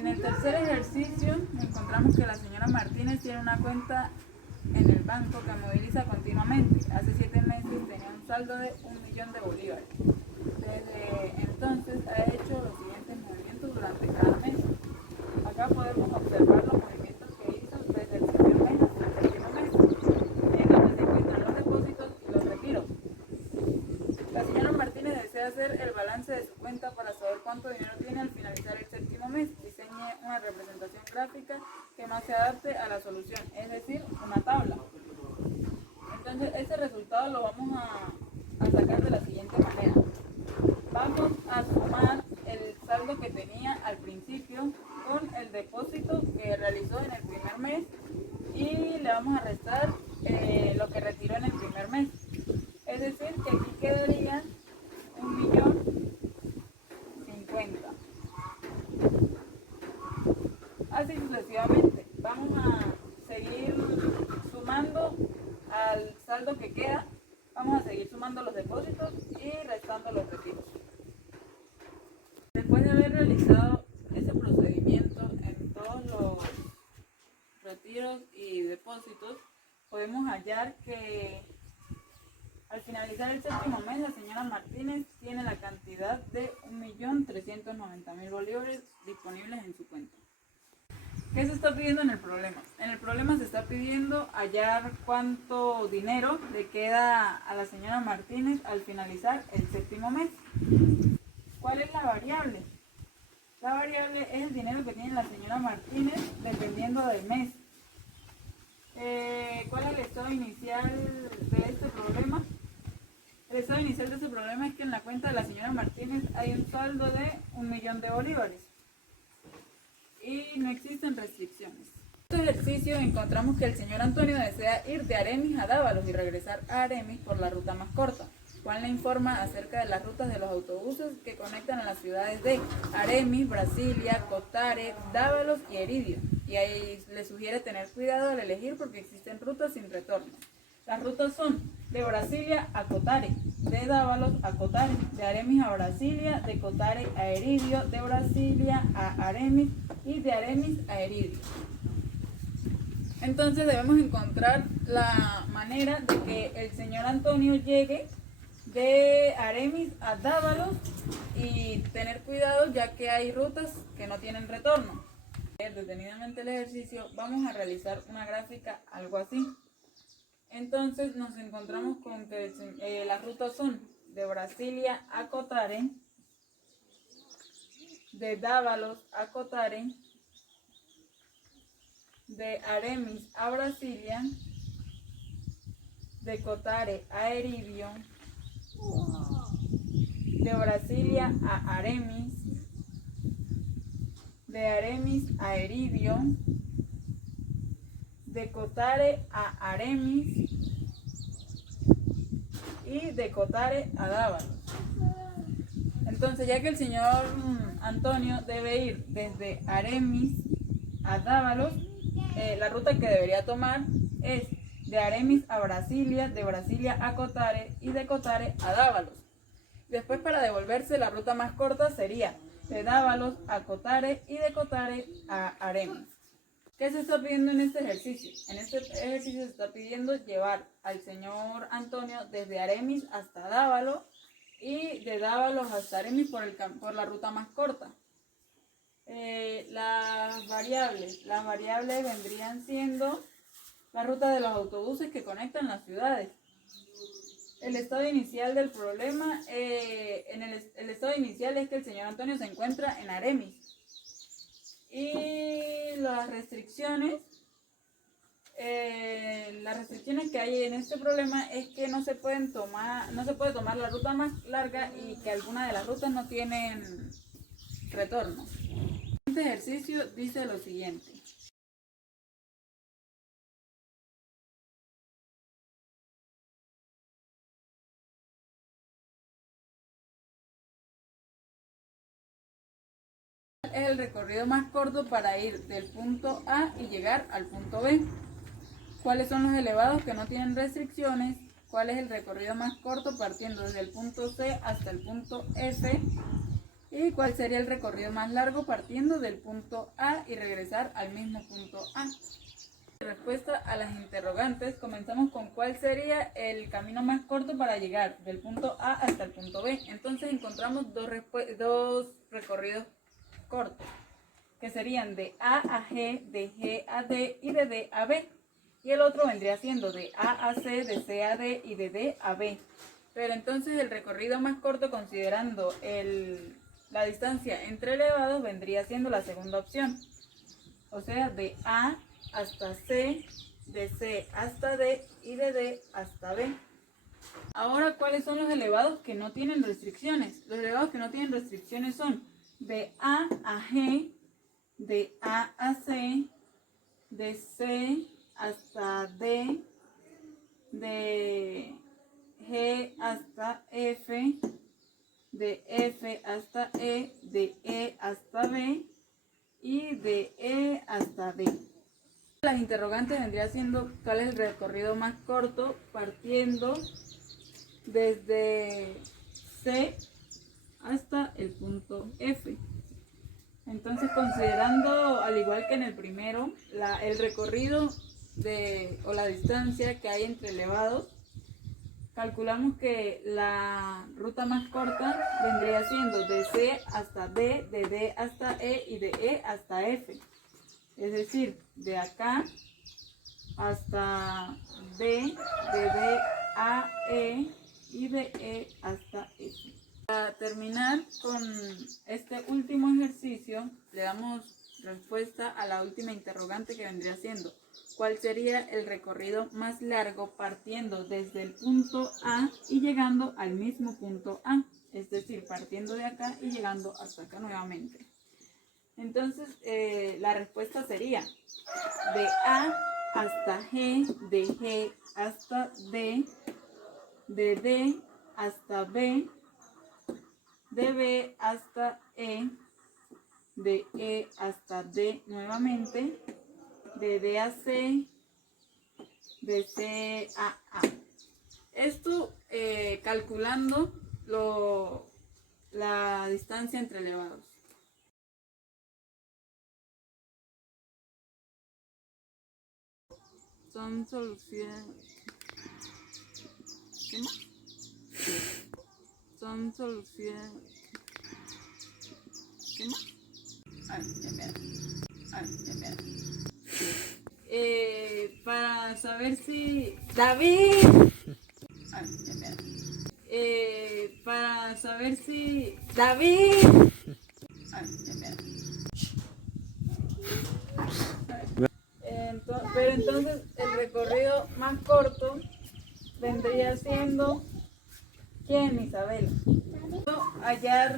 En el tercer ejercicio encontramos que la señora Martínez tiene una cuenta en el banco que moviliza continuamente. Hace 7 meses tenía un saldo de 1.000.000 de bolívares. Desde entonces ha hecho los siguientes movimientos durante cada mes. Acá podemos observar los movimientos que hizo desde el primer mes hasta el séptimo mes, en donde se encuentran los depósitos y los retiros. La señora Martínez desea hacer el balance de su cuenta para saber cuánto dinero tiene al finalizar el séptimo mes. Diseñe una representación gráfica que más se adapte a la solución, es decir, una tabla. Entonces, este resultado lo vamos a sacar de la siguiente manera. Vamos a sumar el saldo que tenía al principio con el depósito que realizó en el primer mes y le vamos a restar lo que retiró en el primer mes. Es decir, que aquí quedaría 1.050.000. Así sucesivamente. Vamos a seguir sumando al saldo que queda. Vamos a seguir sumando los depósitos y restando los retiros. Después de haber realizado ese procedimiento en todos los retiros y depósitos, podemos hallar que al finalizar el séptimo mes, la señora Martínez tiene la cantidad de 1.390.000 bolívares disponibles en su cuenta. ¿Qué se está pidiendo en el problema? En el problema se está pidiendo hallar cuánto dinero le queda a la señora Martínez al finalizar el séptimo mes. ¿Cuál es la variable? La variable es el dinero que tiene la señora Martínez dependiendo del mes. ¿Cuál es el estado inicial de este problema? El estado inicial de este problema es que en la cuenta de la señora Martínez hay un saldo de 1.000.000 de bolívares y no existen restricciones. En este ejercicio encontramos que el señor Antonio desea ir de Aremis a Dávalos y regresar a Aremis por la ruta más corta. Juan le informa acerca de las rutas de los autobuses que conectan a las ciudades de Aremis, Brasilia, Cotare, Dávalos y Heridio. Y ahí le sugiere tener cuidado al elegir porque existen rutas sin retorno. Las rutas son de Brasilia a Cotare, de Dávalos a Cotare, de Aremis a Brasilia, de Cotare a Heridio, de Brasilia a Aremis y de Aremis a Heridio. Entonces debemos encontrar la manera de que el señor Antonio llegue de Aremis a Dávalos y tener cuidado ya que hay rutas que no tienen retorno. Detenidamente el ejercicio vamos a realizar una gráfica algo así. Entonces nos encontramos con que las rutas son de Brasilia a Cotare, de Dávalos a Cotare, de Aremis a Brasilia, de Cotare a Heridio, de Brasilia a Aremis, de Aremis a Heridio, de Cotare a Aremis y de Cotare a Dávalos. Entonces, ya que el señor Antonio debe ir desde Aremis a Dávalos, la ruta que debería tomar es de Aremis a Brasilia, de Brasilia a Cotare y de Cotare a Dávalos. Después, para devolverse, la ruta más corta sería de Dávalos a Cotare y de Cotare a Aremis. ¿Qué se está pidiendo en este ejercicio? En este ejercicio se está pidiendo llevar al señor Antonio desde Aremis hasta Dávalos y de Dávalos hasta Aremis por la ruta más corta. Las variables vendrían siendo la ruta de los autobuses que conectan las ciudades. El estado inicial del problema, el estado inicial es que el señor Antonio se encuentra en Aremis. Y las restricciones que hay en este problema es que no se puede tomar la ruta más larga y que algunas de las rutas no tienen retorno. Este ejercicio dice lo siguiente. Es el recorrido más corto para ir del punto A y llegar al punto B. ¿Cuáles son los elevados que no tienen restricciones? ¿Cuál es el recorrido más corto partiendo desde el punto C hasta el punto F? ¿Y cuál sería el recorrido más largo partiendo del punto A y regresar al mismo punto A? Respuesta a las interrogantes, comenzamos con cuál sería el camino más corto para llegar del punto A hasta el punto B. Entonces encontramos dos recorridos cortos, que serían de A a G, de G a D y de D a B. Y el otro vendría siendo de A a C, de C a D y de D a B. Pero entonces el recorrido más corto, considerando la distancia entre elevados, vendría siendo la segunda opción. O sea, de A hasta C, de C hasta D y de D hasta B. Ahora, ¿cuáles son los elevados que no tienen restricciones? Los elevados que no tienen restricciones son de A a G, de A a C, de C hasta D, de G hasta F, de F hasta E, de E hasta B y de E hasta D. Las interrogantes vendría siendo cuál es el recorrido más corto partiendo desde C hasta el punto F. Entonces, considerando, al igual que en el primero, el recorrido o la distancia que hay entre elevados, calculamos que la ruta más corta vendría siendo de C hasta D, de D hasta E y de E hasta F. Es decir, de acá hasta D, de D a E y de E hasta F. Para terminar con este último ejercicio, le damos respuesta a la última interrogante, que vendría siendo ¿cuál sería el recorrido más largo partiendo desde el punto A y llegando al mismo punto A? Es decir, partiendo de acá y llegando hasta acá nuevamente. Entonces, la respuesta sería de A hasta G, de G hasta D, de D hasta B, de B hasta E, de E hasta D nuevamente, de D a C, de C a A. Esto calculando la distancia entre elevados. Son soluciones. ¿Qué más? Son soluciones. ¿Qué más? Para saber si David. Para saber si David. Pero entonces el recorrido más corto vendría siendo ¿quién, Isabel? Hallar